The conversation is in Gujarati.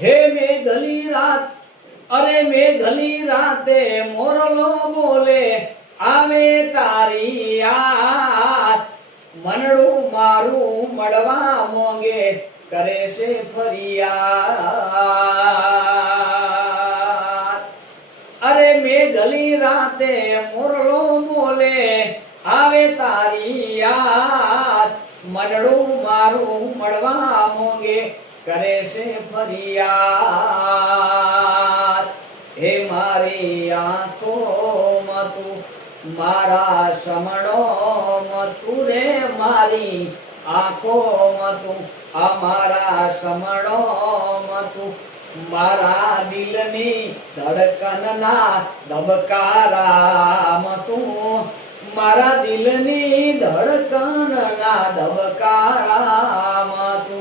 હે મેઘલી રાત, અરે મેઘલી રાતે મોરલો બોલે આવે તારી યાદ, મનડું મારું મળવા મોંગે કરે છે ફરિયાદ. અરે મેઘલી રાતે મોરલો બોલે આવે તારી યાદ, મનડું મારું મળવા મોંગે કરે છે ફરિયાદ. હે મારી આંખોમાં તું, મારા સમણોમાં તું રે, મારી આંખોમાં તું, અમારા સમણોમાં તું, મારા દિલની ધડકનના ધબકારામાં તું, મારા દિલની ધડકનના ધબકારામાં તું.